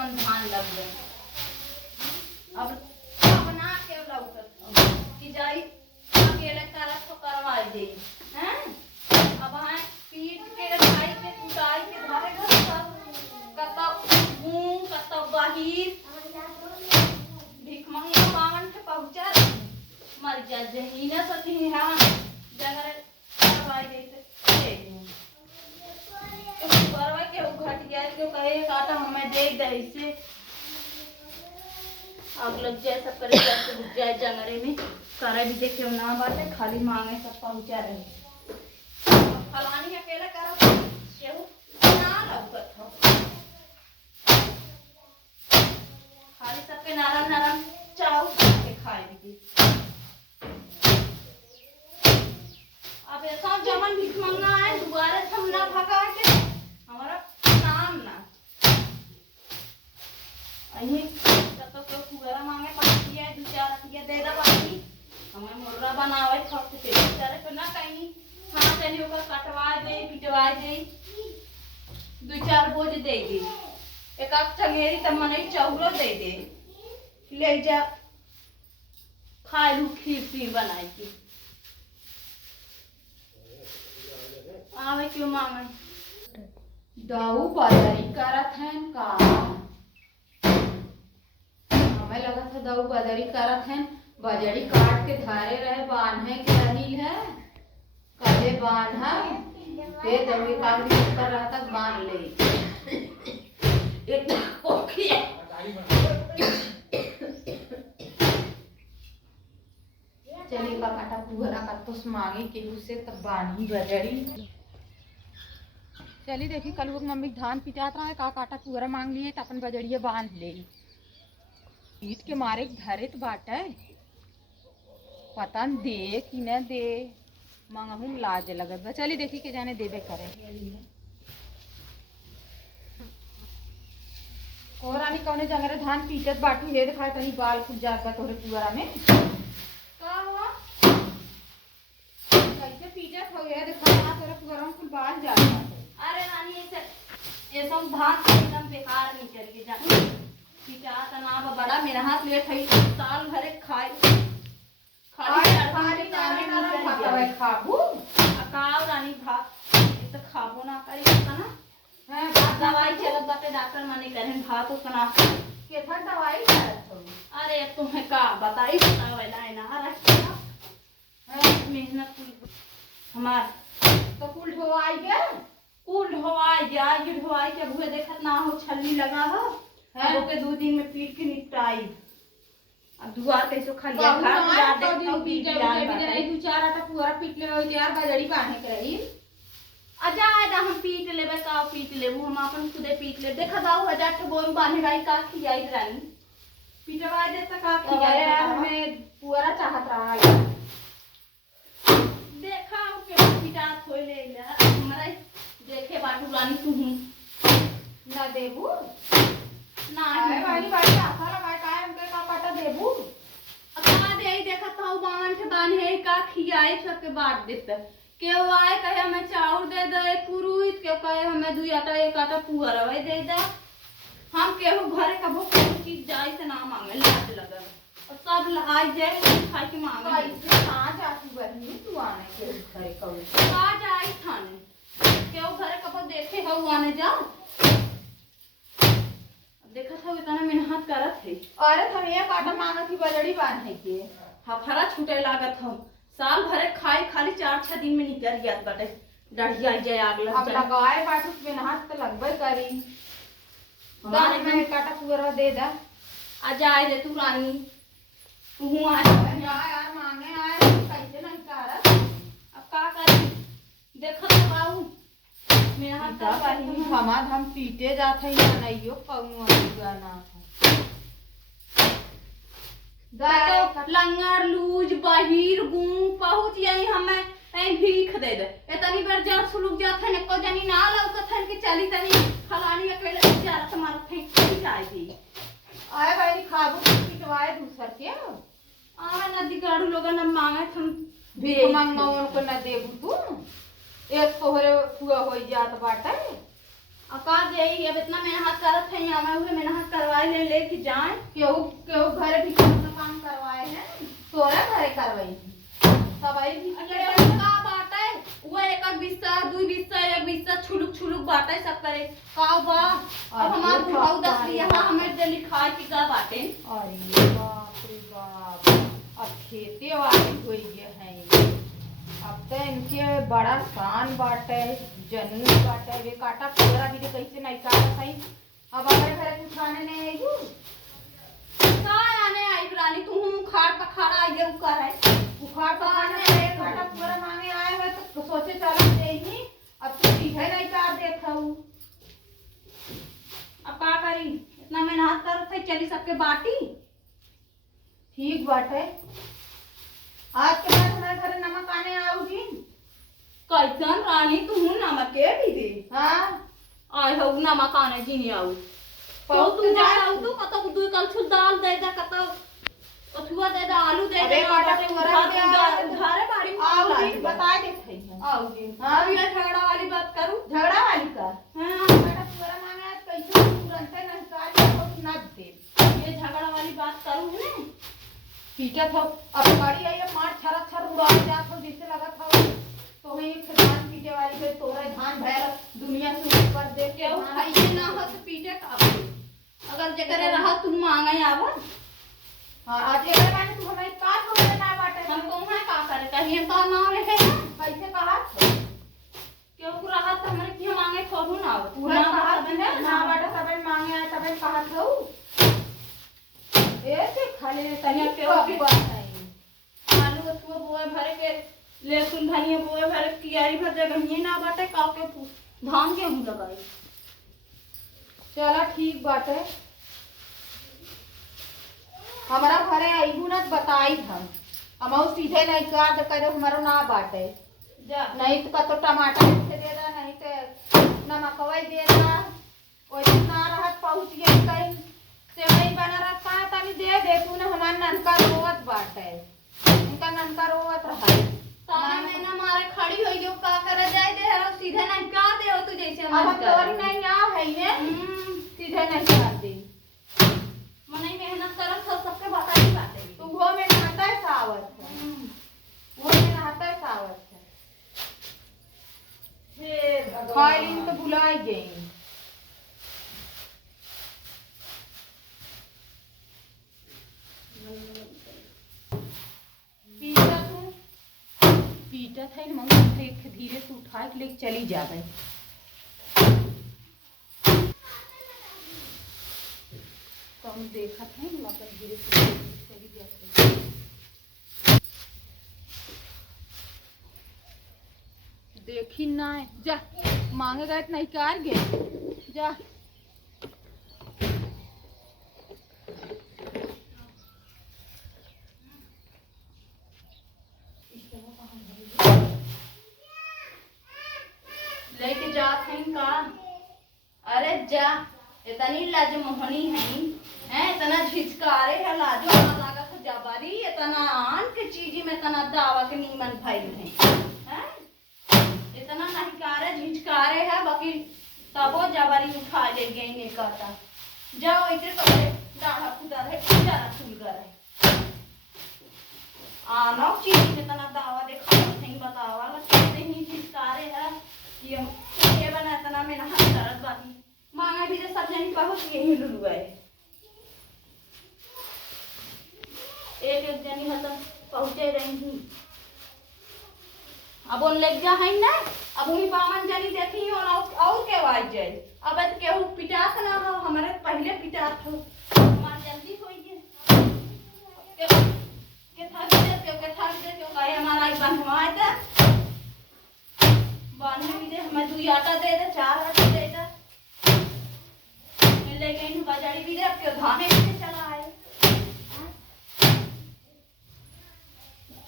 जवन धान लग गए। अब अपना के लौकत कि जाई अकेले करत तो करवाई दे हैं। अब हाँ पीट के खाई के कुटाई के धारे घर सब कत मुंह कत बाहिर भीख मंगा बावन के पहुंचा मर जा जही न सती हाँ जगह करवाई दे के करवाई के घट गया के कहे काटा हमें दे दे से आग लग जाए सब करे जाके बुझ जाए जंगरे में करे भी देखे ना बात खाली मांगे सब पहुंचा रहे फलानी अकेला करो केहू ना लौकत हो खाली सबके नरम नरम चाव के खाए भी अब ऐसा जमन भीख मंगा है दोबारा हम ना भगा के हमारा नाम ना अही तो कुगरा मांगे पानी है दो चार रतिया दे दा पानी हमें मुर्रा बनावे खर्च पे करे तो ना कहीं खाना चली ओकर कटवा दे पिटवा दे दो चार बोझ दे दे एक आध ठंगेरी त मने चौरो दे दे ले जा खाए लू खीर पीर बनाई की आवे क्यों मांगे दाऊ बाजारी करत हैं का हमें लगा था दाऊ बाजारी करत हैं बाजारी काट के धारे रहे बांधे के रही है कहे बांध दे दे काम कर रहा था बांध ले एक कोखिया चलिए का काटा पूरा का तो मांगे के उससे तब बांधी बाजारी चलिए देखिए कल वो मम्मी धान पिटात रहा है का काटा पूरा मांग लिए तो अपन बजड़िया बांध ले पीट के मारे धरे तो बाटे पता न दे कि न दे मंगहूँ लाज लगत बा चलिए देखी के जाने देबे करे कोहरानी कौने जंगरे धान पीटत बाटू हे दिखाए तनी बाल फूट जात बा तोरे पुअरा में का हुआ कैसे पीटत हो ये दिखा तोरे पुअरा में फुल बाल जात बा अरे रानी ये सब धान एकदम बेकार नहीं चलिए जाने पिटा तना बड़ा मेरा हाथ ले थई साल भरे खाई खाली ताने ना खातवे खाबू अकाव रानी भात ये तो खाबो ना करी तना है दवाई चलत बाटे डॉक्टर माने करें भात उतना केथा दवाई करत हो अरे तुम्हें का बताई बतावे ना ना रखना है मेहनत हमार तो कुल ढोवाई गया कुल ढोवाई जाए ढोवाई के बुए देखत ना हो छल्ली लगा हो है ओके 2 दिन में पीट के निपटाई अब दुआर कैसो खा लिया घाट यार देखो बीज नहीं दो चार आटा पूरा पीट ले हो यार बाजड़ी बांधे के रही अजा आदा हम पीट लेबे का पीट लेबू हम अपन खुदे पीट ले देखा दाऊ हजार के गोरू बांधे गाई का खियाई रानी पीटवा दे त का खियाई यार हमें पूरा चाहत रहा है देखा के पीटा खोई ले हमरा देखे बाटू रानी तू ना देबू ना है वाली बाड़ी आशा लगाए काहे हमके का पता देबू अका दे देखत हो बावन के बांधे का खियाई सब के बाट देत केहू आए कहे हमें चाउर दे दे कुरुइत के कहे हमें दुई आटा एक आटा पुअर रवे दे दे हम केहू घरे कबो कोई चीज जाई से ना मांगे लाज लगे और सब आई जाए खाई के मांगे कैसे कहां जाती बहनी तू आने के घरे कब का जाई थाने केहू घरे कबो देखे हो आने जा देखा था इतना मेहनत करत है अरे हम ये काटा मांगत थी बजड़ी बांधने के हफरा छूटे लागत हम साल भरे खाई खाली 4-6 दिन में निकल जात बाटे डढ़िया जाए आग लग अब लगाए बाटू मेहनत तो लगबे करी हमारे में काटा पूरा दे दा आ जाए दे तू रानी तू आए यार मांगे आए कैसे नहीं करत अब का करी देखत बाऊ मेहनत का पानी हमार हम पीटे जात है या नहीं हो कौनो गाना तो लंगर लूज बहिर गूं पहुंच यही हमें तई भीख दे दे इतनी बार जब सुलुक जात है नको जानी ना लौकत है कि चली तनी फलानी अकेले जात मारत है की आएगी आए भाई खाबू पिटवाए दूसर के आ नदी गाड़ू लोगन अब मांगे हम भीख मांगो उनको न देबू तू एक तोहरे हुआ हो जात बाटे अका गई अब इतना मेहनत करत है यहाँ हुए मेहनत करवाए ले कि जाए केहू केहू घर भी कितना काम करवाए हैं तोरा घरे करवाई सब आई भी अरे का बाटे वो एक बिस्सा दू बिस्सा एक बिस्सा छुलुक छुलुक बाटे सब करे का बा अब हमार बुढ़ाऊ दस यहाँ हमें जे लिखाई की का बाटे। अरे बाप रे बाप अब खेते वाले हो गए हैं अब तो इनके बड़ा शान बाटे जनून बाटे वे काटा पूरा भी कैसे नहीं काटा सही अब हमारे घर कुछ खाने नहीं आई का आने आई रानी तू हूं खाड़ पखाड़ा ये उकर है बुखार तो आने आए काटा पूरा मांगे आए हैं तो सोचे चलो दे ही अब तो सीधे नहीं काट देखा अब का करी इतना मेहनत करत है चली सबके बाटी ठीक बाटे आज के बाद हमारे घर नमक आने आओगी कैसन रानी तू हूं नमक के भी दे हाँ आय हो नमक आने जी नहीं आऊ तो तू जा आऊ तू कतो दू कल छुल दाल दे दे कतो कथुआ दे दे आलू दे दे काटा पूरा घरे बाड़ी में आओगी बता देते हैं आओगी हाँ ये झगड़ा वाली बात करूं झगड़ा वाली का हां काटा पूरा मांगा कैसे तुरंत नहीं काट को ना दे ये झगड़ा वाली बात करूं है ना पीटा था अब गाड़ी आई है मार छरा छर उड़ा जात हो जैसे लगा था तो वही धान पीटे वाली के तोरे धान भैल दुनिया से ऊपर दे के केहू खाइए ना हो तो पीटे का अगर जकरे रहा तुम मांगे आवा हां आज एक बार तू हमें का छोड़े ना बाटे हम को है का करे कहिए का ना रहे कैसे कहा केहू रहा तो हमरे की मांगे थोड़ू ना हो पूरा कहा है ना बाटे सबन मांगे आए तबन कहा था ऐसे खाली तनिया केहू के बात है आलू बथुआ बोए भरे के लहसुन धनिया बोए भरे कियारी भर जगह ना बाटे का के धान गेहूं लगाई चला ठीक बात है हमारा घरे आईबू ना बताई हम सीधे नहीं काट करे हमारो ना बाटे जा नहीं तो कतो टमाटर से दे दा नहीं तो नमकवाई दे दा ओइ दिन ना रहत पहुंच गई कहीं सेवई बना रखा है तनी दे तूने हमार ननका रोवत बाटे इनका ननका रोवत रहा ताना में ना मारे खड़ी होई जो का करे जाए दे हरो सीधे नहीं का दे हो तू जैसे अब हम तोरी नहीं आ है ये सीधे नहीं कर दे मने मेहनत करत हो सबके बताई बाटे तू वो में नहाता है सावत वो में नहाता है सावत हे खाली तो भुलाई गई पीटा था इन मंग से धीरे से उठा के लेके चली जा गई तो हम देखा था मतलब धीरे से चली जाती देखी ना जा मांगे गए नहीं कार गए जा लेके जात हैं का अरे जा इतनी लाज मोहनी है इतना झिझकारे है लाजो ना लागत जबारी इतना आन के चीज में इतना दावा के नीमन भइल है इतना नहीं कारे झिझकारे है बाकी तबो जबारी उठा ले गई ने कहता जाओ इधर कपड़े डाढ़ा खुदा है जाना खुल गए आनो चीज में इतना दावा देखा नहीं बतावा कैसे ही झिझकारे है ये बना इतना में ना करत बाकी मांगे भी सब जन पहुंच यही लुलु है एक जनी हत पहुंचे रही थी अब उन लग जा है ना अब वही बावन जनी देखी और के वाई जाए अब केहू पिटात ना हो हमारे पहले पिटात हो हमार जल्दी होई के थक दे क्यों कहे हमारा एक बनवाए था बांधने भी दे हमें 2 आटा दे दे 4 आटा दे दे ले गई बाजारी भी दे अब क्यों धामे से चला